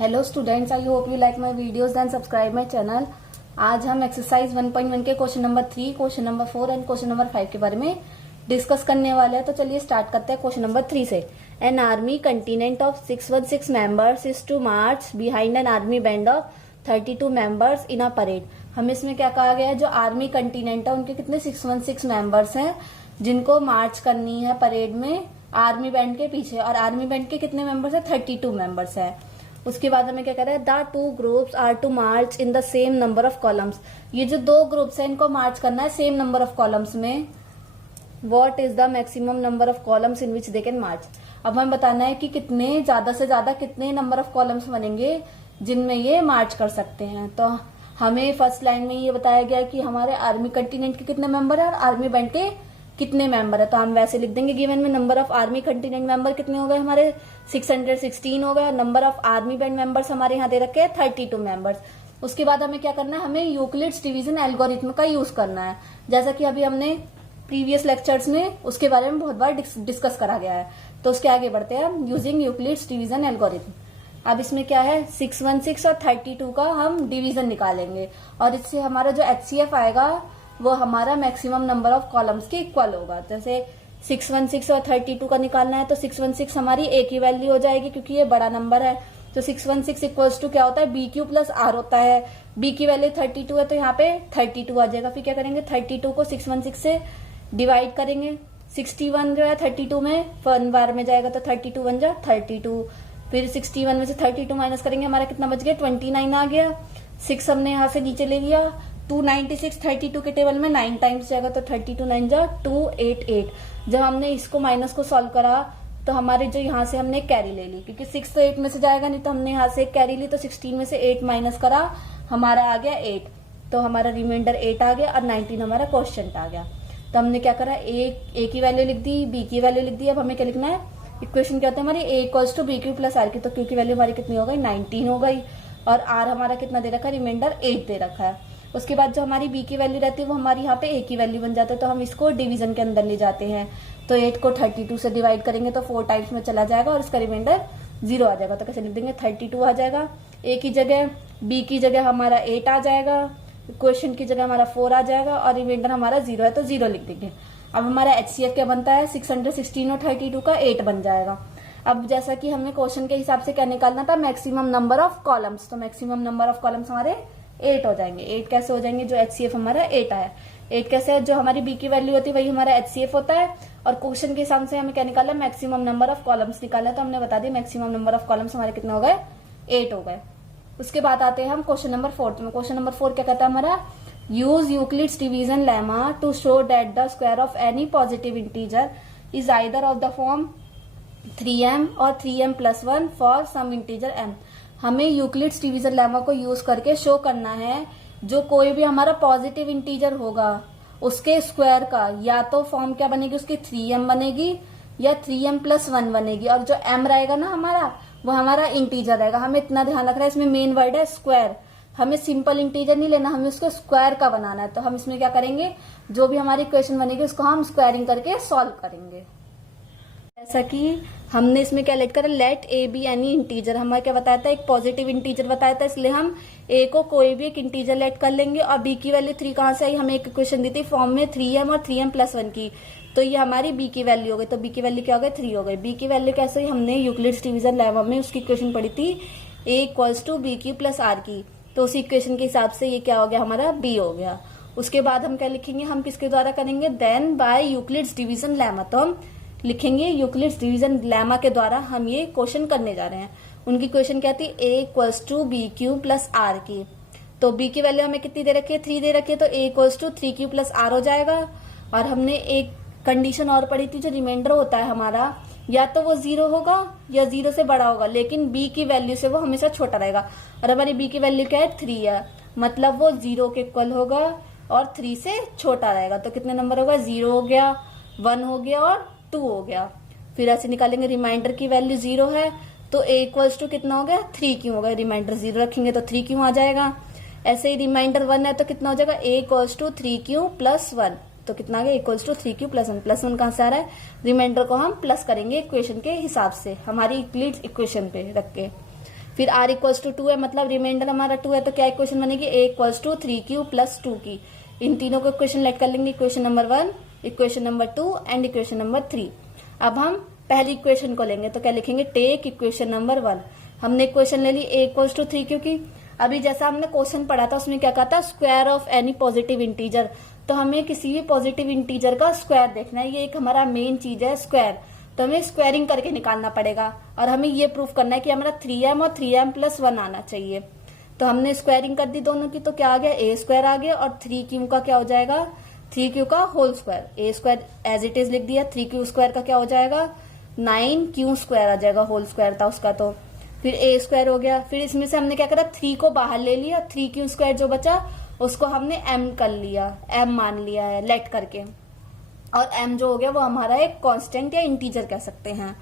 Hello students, I hope you like my videos then subscribe my channel. आज हम exercise 1.1 के question number 3, question number 4 and question number 5 के बारे में discuss करने वाले हैं। तो चलिए स्टार्ट करते हैं क्वेश्चन नंबर 3 से। An army continent of 616 members is to march behind an army band of 32 members in a parade. हमें इसमें क्या कहा गया है, जो आर्मी कंटिनेंट है उनके कितने 616 मेंबर्स हैं जिनको मार्च करनी है परेड में आर्मी बैंड के पीछे, और आर्मी बैंड के कितने मेंबर्स है 32 मेंबर्स है। उसके बाद हमें क्या कह रहा है, the two groups are to march in the same number of columns. ये जो दो ग्रुप्स हैं इनको मार्च करना है सेम नंबर ऑफ कॉलम्स में। What is the maximum number of columns in which they can march. अब हमें बताना है कि कितने ज्यादा से ज्यादा कितने नंबर ऑफ कॉलम्स बनेंगे जिनमें ये मार्च कर सकते हैं। तो हमें फर्स्ट लाइन में ये बताया गया कि हमारे आर्मी कंटिनेंट के कितने मेंबर है और आर्मी बैंड के कितने मेंबर है। तो हम वैसे लिख देंगे, गिवन में number of army continent member कितने हो गए हमारे 616 हो गए, और number of army band members हमारे यहाँ दे रखे हैं 32 मेंबर्स। उसके बाद हमें क्या करना है, हमें यूक्लिड्स डिवीजन एल्गोरिथम का यूज करना है, जैसा कि अभी हमने प्रीवियस लेक्चर्स में उसके बारे में बहुत बार डिस्कस करा गया है। तो उसके आगे बढ़ते हैं हम, यूजिंग यूक्लिड्स डिवीजन एल्गोरिथम। अब इसमें क्या है, 616 और 32 का हम डिवीजन निकालेंगे और इससे हमारा जो HCF आएगा वो हमारा मैक्सिमम नंबर ऑफ कॉलम्स के इक्वल होगा। जैसे 616 और 32 का निकालना है तो 616 हमारी एक ही वैल्यू हो जाएगी क्योंकि ये बड़ा नंबर है। तो 616 इक्वल्स टू क्या होता है, BQ प्लस R होता है। B की वैल्यू 32 है तो यहाँ पे 32 आ जाएगा। फिर क्या करेंगे, 32 को 616 से डिवाइड करेंगे। 61 जो है 32 में 1 बार में जाएगा तो 32 बन जा 32। फिर 61 में से 32 माइनस करेंगे, हमारा कितना बच गया 29 आ गया। 6 हमने यहाँ से नीचे ले लिया, 296 32 के टेबल में 9 टाइम्स जाएगा तो 32 9 जा 288। जब हमने इसको माइनस को सॉल्व करा तो हमारे जो यहाँ से हमने कैरी ले ली, क्योंकि 6 तो 8 में से जाएगा नहीं, तो हमने यहाँ से एक कैरी ली। तो 16 में से 8 माइनस करा, हमारा आ गया 8, तो हमारा रिमाइंडर 8 आ गया और 19 हमारा क्वेश्चन आ गया। तो हमने क्या करा, ए की वैल्यू लिख दी, बी की वैल्यू लिख दी। अब हमें क्या लिखना है, इक्वेशन क्या होता है हमारी, A equals to B Q plus are की। तो क्यू की वैल्यू हमारी कितनी हो गई 19 हो गई, और आर हमारा कितना दे रखा है, रिमाइंडर 8 दे रखा है। उसके बाद जो हमारी बी की वैल्यू रहती है वो हमारी यहाँ पे ए की वैल्यू बन जाता है, तो हम इसको डिवीजन के अंदर ले जाते हैं। तो 8 को 32 से डिवाइड करेंगे तो 4 टाइम्स में चला जाएगा और इसका रिमाइंडर 0 आ जाएगा। तो कैसे लिख देंगे, 32 आ जाएगा ए की जगह, बी की जगह हमारा 8 आ जाएगा, क्वेश्चन की जगह हमारा 4 आ जाएगा और रिमाइंडर हमारा 0 है तो 0 लिख देंगे। अब हमारा HCF क्या बनता है, 616 और 32 का 8 बन जाएगा। अब जैसा कि हमने क्वेश्चन के हिसाब से क्या निकालना था, मैक्सिमम नंबर ऑफ कॉलम्स, तो मैक्सिमम नंबर ऑफ कॉलम्स हमारे 8 हो जाएंगे। 8 कैसे हो जाएंगे, जो HCF हमारा 8 आया। 8 कैसे है, जो हमारी बी की वैल्यू होती है वही हमारा HCF होता है, और क्वेश्चन के हिसाब से हमें क्या निकाला, मैक्सिमम नंबर ऑफ कॉलम्स निकाला। तो हमने बता दिया मैक्सिमम नंबर ऑफ कॉलम्स हमारे कितने हो गए, 8 हो गए। उसके बाद आते हैं हम क्वेश्चन नंबर 4 में। क्वेश्चन नंबर 4 क्या कहता है हमारा, use Euclid's division lemma to show that the square of any positive integer is either of the form 3m और 3m+1 for some integer m। हमें यूक्लिड्स डिवीजन लेमा को use करके show करना है जो कोई भी हमारा पॉजिटिव इंटीजर होगा उसके स्क्वायर का या तो फॉर्म क्या बनेगी, उसकी 3m बनेगी या 3m+1 बनेगी, और जो m रहेगा ना हमारा वो हमारा इंटीजर रहेगा। हमें इतना ध्यान रखना है, इसमें मेन वर्ड है स्क्वायर। हमें सिंपल इंटीजर नहीं लेना, हमें उसको स्क्वायर का बनाना है। तो हम इसमें क्या करेंगे, जो भी हमारी इक्वेशन बनेगी उसको हम स्क्वायरिंग करके सॉल्व करेंगे। जैसा कि हमने इसमें क्या लेट करा, let a be any integer. हमारा क्या बताया था, एक पॉजिटिव इंटीजर बताया था, इसलिए हम ए को कोई भी एक इंटीजर लेट कर लेंगे। और बी की वैल्यू 3 कहाँ से आई, हमें एक इक्वेशन दी थी फॉर्म में 3m और 3m+1 की, तो ये हमारी बी की वैल्यू हो गई। तो बी की वैल्यू क्या हो गई, 3 हो गई। बी की वैल्यू कैसे हुई, हमने यूक्लिड्स डिवीजन लेमा में उसकी इक्वेशन पढ़ी थी A equals to B Q plus are की, तो उसी इक्वेशन के हिसाब से ये क्या हो गया, हमारा बी हो गया। उसके बाद हम क्या लिखेंगे, हम किसके द्वारा करेंगे, then by Euclid's division lemma. तो हम लिखेंगे यूक्लिड्स डिवीजन लेमा के द्वारा हम ये क्वेश्चन करने जा रहे हैं। उनकी क्वेश्चन क्या थी, A equals to B Q plus are की। तो बी की वैल्यू हमें कितनी दे रखी है, 3 दे रखी है, तो A equals to 3q plus are हो जाएगा। और हमने एक कंडीशन और पढ़ी थी, जो रिमाइंडर होता है हमारा या तो वो 0 होगा या 0 से बड़ा होगा, लेकिन बी की वैल्यू से वो हमेशा छोटा रहेगा। और हमारी बी की वैल्यू क्या है, 3 है, मतलब वो 0 के इक्वल होगा और 3 से छोटा रहेगा। तो कितने नंबर होगा, 0 हो गया, 1 हो गया और 2 हो गया। फिर ऐसे निकालेंगे, रिमाइंडर की वैल्यू 0 है तो a इक्वल्स टू कितना हो गया, 3q हो गया। रिमाइंडर 0 रखेंगे तो 3q आ जाएगा। ऐसे ही रिमाइंडर 1 है तो कितना हो जाएगा, a इक्वल्स टू 3q+1, तो कितना आ गया, इक्वल्स टू 3q+1। +1 कहां से आ रहा है, रिमाइंडर को हम प्लस करेंगे इक्वेशन के हिसाब से, हमारी यूक्लिड्स इक्वेशन पे रख के। फिर r इक्वल्स टू 2 है, मतलब रिमाइंडर हमारा 2 है, तो क्या इक्वेशन बनेगी, a equals to 3q plus 2 की। इन तीनों को इक्वेशन लेट कर लेंगे, equation number 1, equation number 2 and equation number 3। अब हम पहली इक्वेशन को लेंगे, तो क्या लिखेंगे, टेक इक्वेशन नंबर 1। हमने इक्वेशन ले ली a इक्वल्स टू 3, क्योंकि अभी जैसा हमने क्वेश्चन पढ़ा था उसमें क्या कहा था, square of any positive integer. तो हमें किसी भी पॉजिटिव इंटीजर का स्क्वायर देखना है, ये एक हमारा मेन चीज है स्क्वायर। तो हमें स्क्वायरिंग करके निकालना पड़ेगा और हमें ये प्रूफ करना है कि हमारा 3m और 3m प्लस 1 आना चाहिए। तो हमने स्क्वायरिंग कर दी दोनों की, तो क्या आ गया, a स्क्वायर आ गया और 3q का क्या हो जाएगा, 3q का whole square. a square as it is लिख दिया, 3q स्क्वायर का क्या हो जाएगा, 9q स्क्वायर आ जाएगा, होल स्क्वायर था उसका। तो फिर a स्क्वायर हो गया। फिर इसमें से हमने क्या करा, 3 को बाहर ले लिया, 3q स्क्वायर जो बचा उसको हमने m कर लिया, m मान लिया है लेट करके। और m जो हो गया वो हमारा एक कांस्टेंट या इंटीजर कह सकते हैं।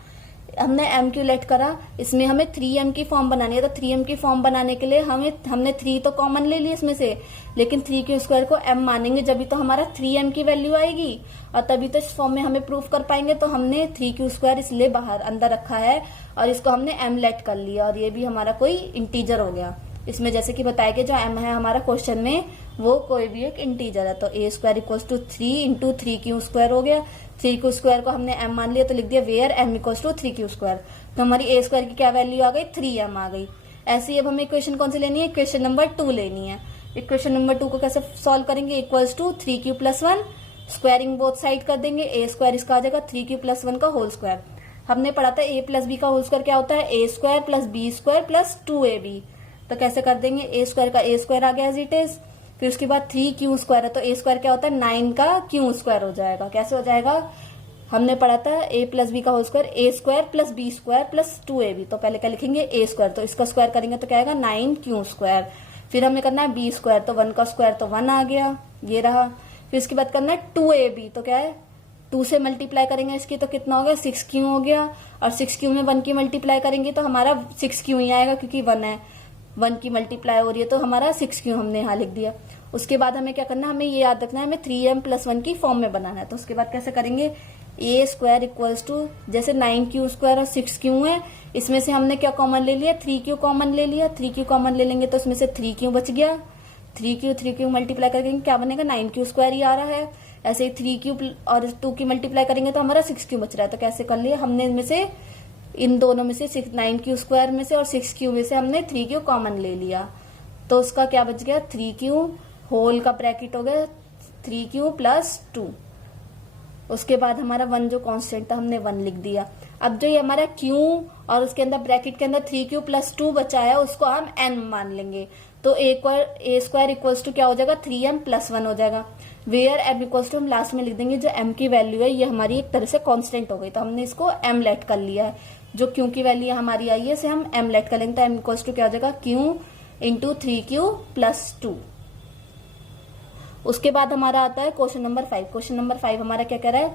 हमने m क्यू लेट करा, इसमें हमें 3m की फॉर्म बनानी है। तो 3m की फॉर्म बनाने के लिए हमने 3 तो कॉमन ले लिया इसमें से, लेकिन 3q स्क्वायर को m मानेंगे, जब तो हमारा 3m की वैल्यू आएगी और तभी तो इस फॉर्म में हमें प्रूफ कर पाएंगे। तो हमने 3q स्क्वायर इसलिए बाहर अंदर रखा है और इसको हमने m लेट कर लिया, और ये भी हमारा कोई इंटीजर हो गया। इसमें जैसे कि बताया कि जो m है हमारा क्वेश्चन में वो कोई भी एक इंटीजर है। तो a square equals to 3 into 3q square हो गया। 3q स्क्वायर को हमने m मान लिया, तो लिख दिया where m equals to 3q square. तो हमारी a स्क्वायर की क्या वैल्यू आ गई, 3m आ गई। ऐसे ही अब हमें इक्वेशन कौन सी लेनी है, इक्वेशन नंबर 2 लेनी है। इक्वेशन नंबर 2 को कैसे सॉल्व करेंगे, equals to 3q plus 1, squaring both side कर देंगे, a स्क्वायर इसका आ जाएगा 3q प्लस 1 का होल स्क्वायर। हमने पढ़ा था a प्लस b का होल स्क्वायर क्या होता है, a square plus b square plus 2ab। तो कैसे कर देंगे, a स्क्वायर का a स्क्वायर आ गया एज इट इज। फिर उसके बाद 3q स्क्वायर है, तो a स्क्वायर क्या होता है, 9 का q स्क्वायर हो जाएगा। कैसे हो जाएगा, हमने पढ़ा था a प्लस बी का whole square, a square plus b square plus 2ab। तो पहले क्या लिखेंगे, a स्क्वायर, तो इसका स्क्वायर करेंगे तो क्या आएगा, 9q स्क्वायर। फिर हमें करना है b स्क्वायर, तो 1 का स्क्वायर तो 1 आ गया, ये रहा। फिर इसके बाद करना है 2ab, तो क्या है, 2 से मल्टीप्लाई करेंगे इसकी, तो कितना हो गया, 6q हो गया। और 6q में 1 की मल्टीप्लाई करेंगे तो हमारा 6q ही आएगा, क्योंकि 1 है, 1 की मल्टीप्लाई हो रही है, तो हमारा 6q हमने यहाँ लिख दिया। उसके बाद हमें क्या करना है, हमें ये याद रखना है, हमें 3m प्लस 1 की फॉर्म में बनाना है। तो उसके बाद कैसे करेंगे, a स्क्वायर इक्वल्स टू, जैसे 9q स्क्वायर और 6q है, इसमें से हमने क्या कॉमन ले लिया, 3q कॉमन ले लिया। 3q कॉमन ले लेंगे तो इसमें से 3q बच गया। 3q मल्टीप्लाई करेंगे क्या बनेगा, 9q स्क्वायर ही आ रहा है। ऐसे ही 3q और 2 की मल्टीप्लाई करेंगे तो हमारा 6q बच रहा है। तो कैसे कर लिया, हमने इनमें से, इन दोनों में से 9q स्क्वायर में से और 6q में से हमने 3q कॉमन ले लिया। तो उसका क्या बच गया, 3q होल का ब्रैकेट हो गया 3q प्लस 2। उसके बाद हमारा 1 जो कांस्टेंट था हमने 1 लिख दिया। अब जो ये हमारा q और उसके अंदर ब्रैकेट के अंदर 3q प्लस 2 बचा है उसको हम n मान लेंगे। तो a स्क्वायर इक्वल्स टू क्या हो जाएगा, 3m प्लस 1 हो जाएगा। वेयर m इक्वल्स टू हम लास्ट में लिख देंगे, जो m की वैल्यू है ये हमारी एक तरह से कांस्टेंट हो गई, तो हमने इसको m लेट कर लिया है। जो q की वैल्यू हमारी आई है इसे हम m लेट कर लेंगे, तो m इक्वल्स टू क्या हो जाएगा, q इंटू 3q प्लस 2। उसके बाद हमारा आता है क्वेश्चन नंबर 5। क्वेश्चन नंबर 5 हमारा क्या कह रहा है,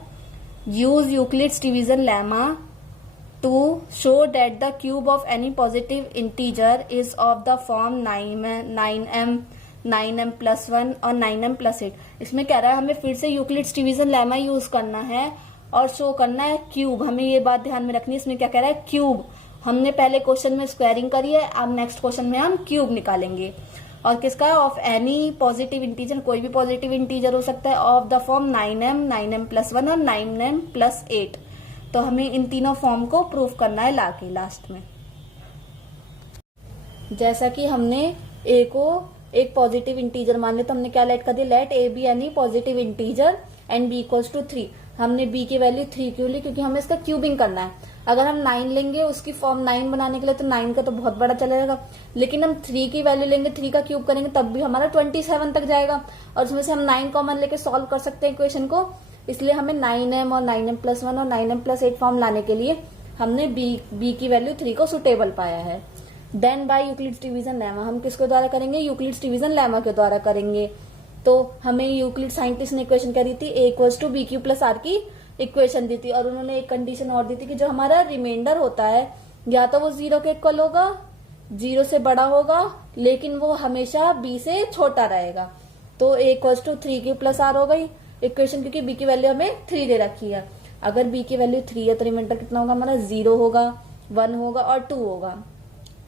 use Euclid's division lemma to show that the cube of any positive integer is of the form 9m plus 1 और 9m प्लस 8। इसमें कह रहा है हमें फिर से यूक्लिड्स डिवीजन लेमा यूज करना है और शो करना है क्यूब। हमें ये बात ध्यान में रखनी है, इसमें क्या कह रहा है, क्यूब। हमने पहले क्वेश्चन में स्क्वायरिंग करी है, अब नेक्स्ट क्वेश्चन में हम क्यूब निकालेंगे। और किसका, ऑफ एनी पॉजिटिव इंटीजर, कोई भी पॉजिटिव इंटीजर हो सकता है, of the form 9m plus 1 और 9m प्लस 8। तो हमें इन तीनों फॉर्म को प्रूफ करना है लाके लास्ट में। जैसा कि हमने a को एक पॉजिटिव इंटीजर मान लिया, तो हमने क्या लेट कर दिया, let a b any positive integer and b equals to 3। हमने b की वैल्यू 3 क्यों ली, क्योंकि हमें इसका क्यूबिंग करना है। अगर हम 9 लेंगे उसकी फॉर्म 9 बनाने के लिए, तो 9 का तो बहुत बड़ा चलेगा, लेकिन हम 3 की वैल्यू लेंगे, 3 का क्यूब करेंगे तब भी हमारा 27 तक जाएगा, और उसमें से हम 9 कॉमन लेके सॉल्व कर सकते हैं इक्वेशन को। इसलिए हमें 9m और 9m प्लस 1 और 9m प्लस 8 फॉर्म लाने के लिए हमने b की वैल्यू 3 को सुटेबल पाया है। Then by Euclid's division lemma, हम किसके द्वारा करेंगे, यूक्लिड्स डिवीजन लेमा के द्वारा करेंगे। तो हमें यूक्लिड साइंटिस्ट ने इक्वेशन क्या दी थी, a equals to B Q plus are की इक्वेशन दी थी, और उन्होंने एक कंडीशन और दी थी कि जो हमारा रिमाइंडर होता है या तो वो 0 के इक्वल होगा, 0 से बड़ा होगा, लेकिन वो हमेशा b से छोटा रहेगा। तो a equals to 3q plus are हो गई इक्वेशन, क्योंकि b की वैल्यू हमें 3 दे रखी है। अगर b की वैल्यू 3 है तो रिमाइंडर कितना होगा हमारा, 0 होगा, 1 होगा और 2 होगा।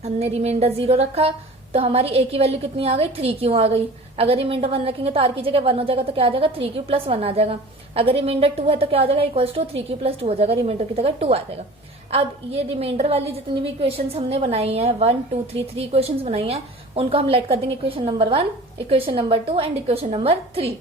हमने रिमाइंडर 0 रखा तो हमारी ए की वैल्यू कितनी आ गई, 3q आ गई। अगर रिमाइंडर 1 रखेंगे तो आर की जगह 1 हो जाएगा, तो क्या आ जाएगा 3q प्लस 1 आ जाएगा। अगर रिमाइंडर 2 है तो क्या हो जाएगा, इक्वल्स टू 3q प्लस 2 हो जाएगा, रिमाइंडर की जगह 2 आ जाएगा। अब ये रिमाइंडर वाली जितनी भी इक्वेशंस हमने बनाई है 1 2 3 3 इक्वेशंस बनाई है, उनको हम लेट कर देंगे equation number 1, equation number 2 and equation number 3।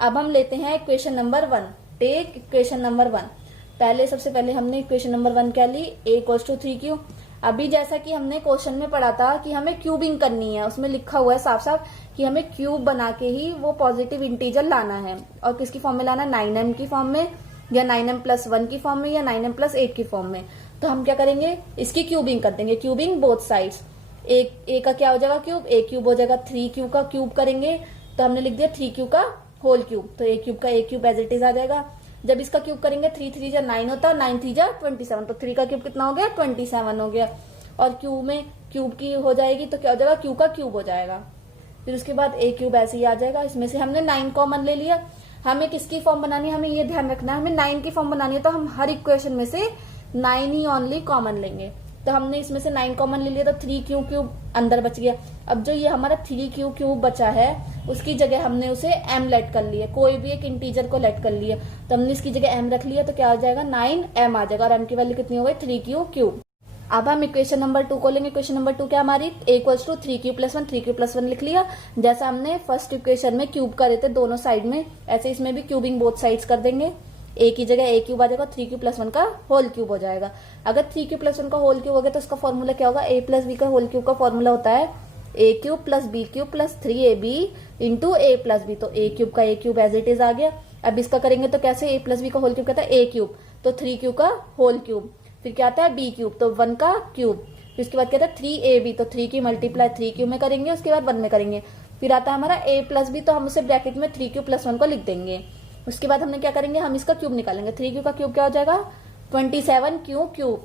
अब हम लेते हैं equation number 1। Take equation number 1। सबसे पहले हमने इक्वेशन नंबर 1 क्या ली, a इक्वल्स टू 3q। अभी जैसा कि हमने क्वेश्चन में पढ़ा था कि हमें क्यूबिंग करनी है, उसमें लिखा हुआ है साफ साफ कि हमें क्यूब बना के ही वो पॉजिटिव इंटीजर लाना है। और किसकी फॉर्म में लाना है, 9m की फॉर्म में या 9m प्लस 1 की फॉर्म में या 9m प्लस 8 की फॉर्म में। तो हम क्या करेंगे, इसकी क्यूबिंग कर देंगे, क्यूबिंग बोथ साइड्स। ए का क्या हो जाएगा क्यूब, ए क्यूब हो जाएगा, 3q का क्यूब करेंगे तो हमने लिख दिया 3q का होल क्यूब, तो ए क्यूब का ए क्यूब एज इट इज आ जाएगा। जब इसका क्यूब करेंगे 3 3 जा 9 होता है, 9 3 जा 27, तो 3 का क्यूब कितना हो गया, 27 हो गया। और क्यूब में क्यूब की हो जाएगी तो क्या हो जाएगा, क्यू का क्यूब हो जाएगा। फिर उसके बाद ए क्यूब ऐसे ही आ जाएगा। इसमें से हमने 9 कॉमन ले लिया। हमें किसकी फॉर्म बनानी है, हमें ये ध्यान रखना है, हमें 9 की फॉर्म बनानी है, तो हम हर इक्वेशन में से 9 ही ओनली कॉमन लेंगे। तो हमने इसमें से 9 कॉमन ले लिया तो 3q क्यूब अंदर बच गया। अब जो ये हमारा 3q क्यूब बचा है उसकी जगह हमने उसे m लेट कर लिया, कोई भी एक इंटीजर को लेट कर लिया, तो हमने इसकी जगह m रख लिया, तो क्या आ जाएगा 9m आ जाएगा। और m की वैल्यू कितनी हो गई, 3q क्यूब। अब हम इक्वेशन नंबर 2 को लेंगे। इक्वेशन नंबर 2 क्या हमारी, a equals to 3q plus 1, 3q plus 1 लिख लिया। जैसा हमने फर्स्ट इक्वेशन में क्यूब करे थे दोनों साइड में, ऐसे इसमें भी क्यूबिंग बोथ साइड्स कर देंगे। a की जगह a क्यूब आ जाएगा, 3q प्लस 1 का होल क्यूब हो जाएगा। अगर 3q प्लस 1 का होल क्यूब हो गया तो उसका फॉर्मूला क्या होगा, a प्लस बी का होल क्यूब का फॉर्मूला होता है a cube plus B cube plus 3ab into a plus B. तो a क्यूब का a cube as it is आ गया। अब इसका करेंगे तो कैसे, a प्लस बी का होल क्यूब कहता है a क्यूब, तो 3q का होल क्यूब, फिर क्या आता है b क्यूब, तो 1 का क्यूब, फिर उसके बाद कहता है 3ab, तो 3 की मल्टीप्लाई 3q में करेंगे, उसके बाद 1 में करेंगे। फिर आता है हमारा a प्लस बी, तो हम उसे ब्रैकेट में 3q प्लस 1 को लिख देंगे। उसके बाद हमने क्या करेंगे, हम इसका क्यूब निकालेंगे। 3q का क्यूब क्या हो जाएगा, 27q क्यूब।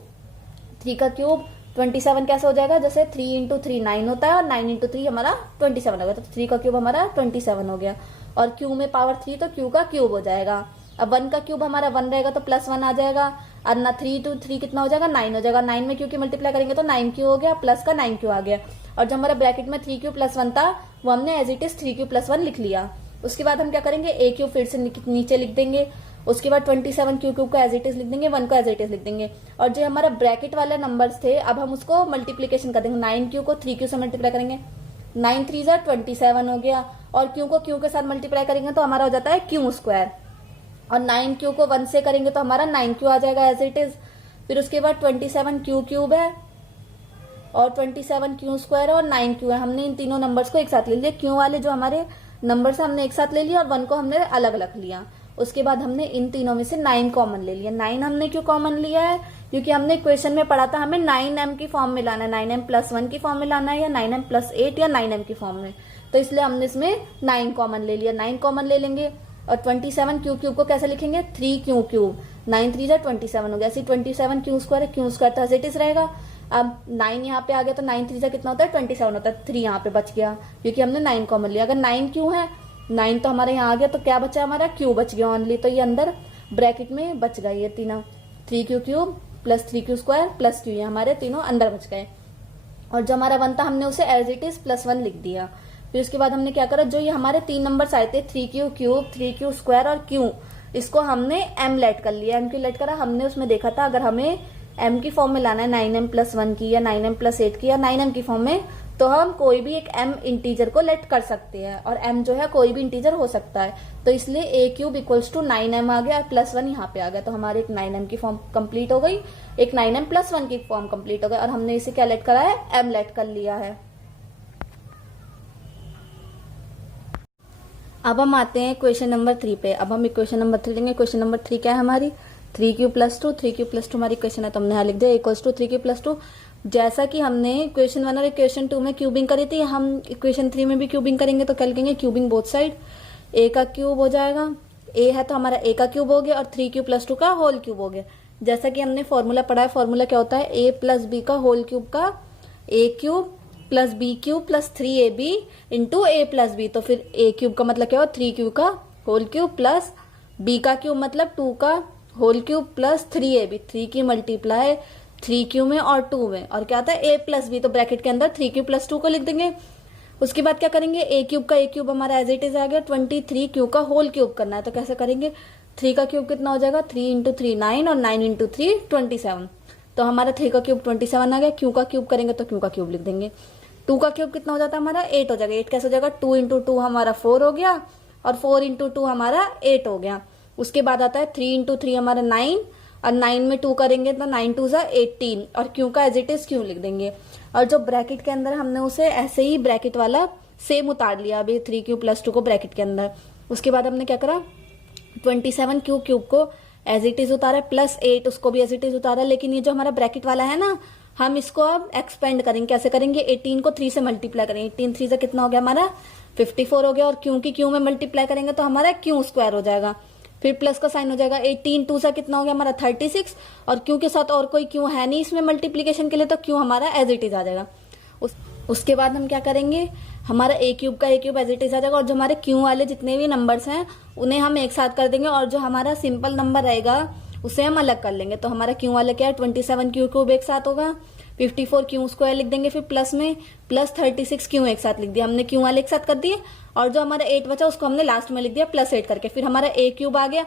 3 का क्यूब 27 कैसे हो जाएगा, जैसे 3 इंटू 3 9 होता है और 9 इंटू 3 हमारा 27 हो गया, तो 3 का क्यूब हमारा 27 हो गया। और क्यू में पावर 3 तो क्यू का क्यूब हो जाएगा। अब 1 का क्यूब हमारा 1 रहेगा तो प्लस 1 आ जाएगा, और ना 3 टू 3 कितना हो जाएगा 9 हो जाएगा। 9 में क्यू की मल्टीप्लाई करेंगे तो 9q हो गया, प्लस का 9q आ गया। और जो हमारा ब्रैकेट में 3q प्लस 1 था वो हमने as it is 3q plus 1 लिख लिया। उसके बाद हम क्या करेंगे, ए क्यूब फिर से नीचे लिख देंगे। उसके बाद 27q क्यूब को एज इट इज लिख देंगे, 1 को एज इट इज लिख देंगे। और जो हमारा ब्रैकेट वाले नंबर्स थे अब हम उसको मल्टीप्लीकेशन कर देंगे। 9q को 3q से मल्टीप्लाई करेंगे, 9 3 जा 27 हो गया। और q को q के साथ मल्टीप्लाई करेंगे तो हमारा हो जाता है q स्क्वायर। और 9q को 1 से करेंगे तो हमारा 9q आ जाएगा एज इट इज। फिर उसके बाद 27q क्यूब है और 27q स्क्वायर और 9q है। हमने इन तीनों नंबर्स को एक साथ ले लिया, q वाले जो हमारे नंबर से हमने एक साथ ले लिया और 1 को हमने अलग अलग लिया। उसके बाद हमने इन तीनों में से 9 कॉमन ले लिया। 9 हमने क्यों कॉमन लिया है, क्योंकि हमने क्वेश्चन में पढ़ा था हमें 9m की फॉर्म में लाना है, 9m प्लस 1 की फॉर्म में लाना है या 9m प्लस 8 या 9m की फॉर्म में, तो इसलिए हमने इसमें 9 कॉमन ले लिया। 9 कॉमन ले लेंगे और 27q क्यूब को कैसे लिखेंगे, 3q क्यूब, 9 3 जा 27 हो गया। ऐसे 27q स्क्वायर है, q स्क्वायर तो एज इट इज रहेगा। अब 9 यहाँ पे आ गया तो 9 3 जा कितना होता है 27 होता है, 3 यहाँ पे बच गया क्योंकि हमने 9 कॉमन लिया। अगर 9q है, 9 तो हमारे यहाँ आ गया तो क्या बचा हमारा q बच गया ओनली, तो ये अंदर ब्रैकेट में बच गया ये तीनों, 3q cube plus 3q square plus q, ये हमारे तीनों अंदर बच गए। और जो हमारा 1 था हमने उसे एज इट इज प्लस 1 लिख दिया। फिर उसके बाद हमने क्या करा, जो ये हमारे 3 नंबर्स आए थे 3q क्यूब 3q स्क्वायर और q, इसको हमने m लेट कर लिया। m क्यों लेट करा, हमने उसमें देखा था अगर हमें m की फॉर्म में लाना है 9m प्लस 1 की या 9m प्लस 8 की या 9m की फॉर्म में, तो हम कोई भी एक m इंटीजर को लेट कर सकते हैं और m जो है कोई भी इंटीजर हो सकता है, तो इसलिए a cube equals to 9m आ गया, प्लस 1 यहाँ पे आ गया, तो हमारे एक 9m की फॉर्म कंप्लीट हो गई, एक 9m प्लस 1 की फॉर्म कंप्लीट हो गई और हमने इसे क्या लेट करा है, m लेट कर लिया है। अब हम आते हैं क्वेश्चन नंबर 3 पे। अब हम इक्वेशन नंबर 3 लेंगे। क्वेश्चन नंबर 3 क्या है हमारी, 3q प्लस 2, 3q प्लस 2 हमारी इक्वेशन है, तो हमने यहाँ लिख दिया इक्वल्स टू 3q प्लस 2। जैसा कि हमने इक्वेशन 1 और इक्वेशन 2 में क्यूबिंग करी थी, हम इक्वेशन 3 में भी क्यूबिंग करेंगे, तो क्या लिखेंगे, क्यूबिंग बोथ साइड, a का क्यूब हो जाएगा, a है तो हमारा a का क्यूब हो गया और 3q प्लस 2 का होल क्यूब हो गया। जैसा कि हमने फॉर्मूला पढ़ा है, फॉर्मूला क्या होता है, a प्लस b का होल क्यूब का a cube plus B cube plus 3ab into a plus B, तो फिर a क्यूब का मतलब क्या हो, 3q का होल क्यूब प्लस b का क्यूब मतलब 2 का होल क्यूब प्लस 3ab, 3 की मल्टीप्लाई 3q में और 2 में, और क्या आता है a प्लस बी, तो ब्रैकेट के अंदर 3q प्लस 2 को लिख देंगे। उसके बाद क्या करेंगे, a क्यूब का a क्यूब हमारा एज इट इज आ गया, 23q का होल क्यूब करना है, तो कैसे करेंगे, 3 का क्यूब कितना हो जाएगा, 3 इंटू 3 9 और 9 इंटू 3 27, तो हमारा 3 का क्यूब 27 आ गया। q का क्यूब करेंगे तो q का क्यूब लिख देंगे। 2 का क्यूब कितना हो जाता है हमारा 8 हो जाएगा। 8 कैसे हो जाएगा, 2 इंटू 2 हमारा 4 हो गया और 4 इंटू 2 हमारा 8 हो गया। उसके बाद आता है 3 इंटू 3 हमारा 9 और 9 में 2 करेंगे तो 9 2 जा 18 और q का एज इट इज q लिख देंगे। और जो ब्रैकेट के अंदर हमने उसे ऐसे ही ब्रैकेट वाला सेम उतार लिया अभी 3q प्लस 2 को ब्रैकेट के अंदर। उसके बाद हमने क्या करा, 27q क्यूब को एज इट इज उतारा, प्लस 8 उसको भी एज इट इज उतारा, लेकिन ये जो हमारा ब्रैकेट वाला है ना, हम इसको अब एक्सपेंड करेंगे। कैसे करेंगे, 18 को 3 से मल्टीप्लाई करेंगे, 18 3 से कितना हो गया हमारा 54 हो गया, और क्यों की क्यू में मल्टीप्लाई करेंगे तो हमारा क्यू स्क्वायर हो जाएगा, फिर प्लस का साइन हो जाएगा। 18 2 से कितना हो गया हमारा 36, और क्यू के साथ और कोई क्यू है नहीं इसमें मल्टीप्लीकेशन के लिए, तो क्यू हमारा एज इट इज आ जाएगा। उसके बाद हम क्या करेंगे, हमारा a क्यूब का a cube as it is आ जाएगा, और जो हमारे क्यू वाले जितने भी नंबर्स हैं उन्हें हम एक साथ कर देंगे, और जो हमारा सिंपल नंबर रहेगा उसे हम अलग कर लेंगे। तो हमारा क्यू वाले क्या है, 27q क्यूब एक साथ होगा, 54q स्क्वायर लिख देंगे, फिर प्लस में प्लस 36q एक साथ लिख दिया, हमने क्यू वाले एक साथ कर दिए, और जो हमारा 8 बचा उसको हमने लास्ट में लिख दिया प्लस 8 करके, फिर हमारा a क्यूब आ गया।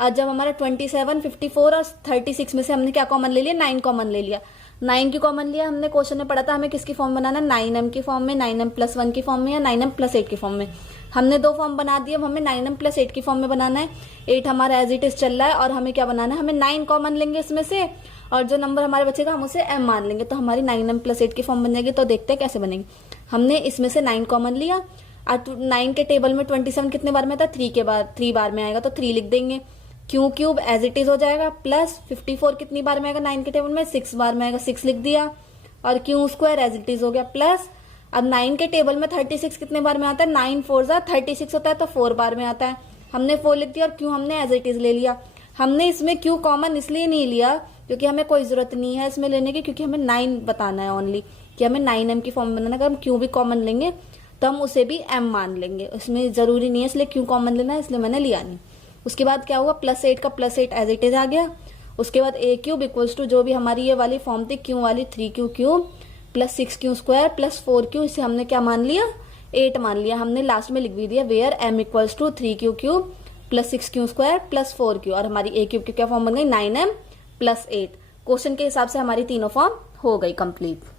और जब हमारा 27 54 और 36 में से हमने क्या कॉमन ले लिया, 9 कॉमन ले लिया। 9 की कॉमन लिया, हमने क्वेश्चन में पढ़ा था हमें किसकी फॉर्म बनाना, 9m की फॉर्म में, 9m प्लस 1 की फॉर्म में, या 9m प्लस 8 की फॉर्म में। हमने 2 फॉर्म बना दिए, अब हमें 9m प्लस 8 की फॉर्म में बनाना है। 8 हमारा एज इट इज चल रहा है, और हमें क्या बनाना है, हमें 9 कॉमन लेंगे इसमें से, और जो नंबर हमारे बचेगा हम उसे m मान लेंगे, तो हमारी 9m प्लस 8 की फॉर्म बन जाएगी। तो देखते हैं कैसे बनेगी। हमने इसमें से 9 कॉमन लिया, और 9 के टेबल में 27 कितने बार में आता है, 3 के बाद 3 बार में आएगा, तो 3 लिख देंगे। Q cube as it is हो जाएगा, प्लस 54 कितनी बार में आएगा 9 के टेबल में, 6 बार में आएगा, 6 लिख दिया, और q square as it is हो गया, प्लस अब 9 के टेबल में 36 कितने बार में आता है, 9 4 जा 36 होता है, तो 4 बार में आता है, हमने 4 लिख दिया, और क्यू हमने एज इट इज ले लिया। हमने इसमें क्यू कॉमन इसलिए नहीं लिया क्योंकि हमें कोई जरूरत नहीं है इसमें लेने की, क्योंकि हमें 9 बताना है ओनली, कि हमें 9m की फॉर्म बनाना है। अगर हम क्यू भी कॉमन लेंगे तो हम उसे भी m मान लेंगे, उसमें जरूरी नहीं है इसलिए क्यू कॉमन लेना है, इसलिए मैंने लिया नहीं। उसके बाद क्या हुआ, प्लस 8 का प्लस 8 एज इट इज आ गया। उसके बाद a क्यूब इक्वल्स टू जो भी हमारी ये वाली फॉर्म थी क्यू वाली, 3q cube plus 6q square plus 4q, इसे हमने क्या मान लिया, 8 मान लिया। हमने लास्ट में लिख भी दिया where m equals to 3q cube plus 6q square plus 4q, और हमारी a क्यूब की क्या फॉर्म बन गई, 9m प्लस 8। क्वेश्चन के हिसाब से हमारी तीनों फॉर्म हो गई कंप्लीट।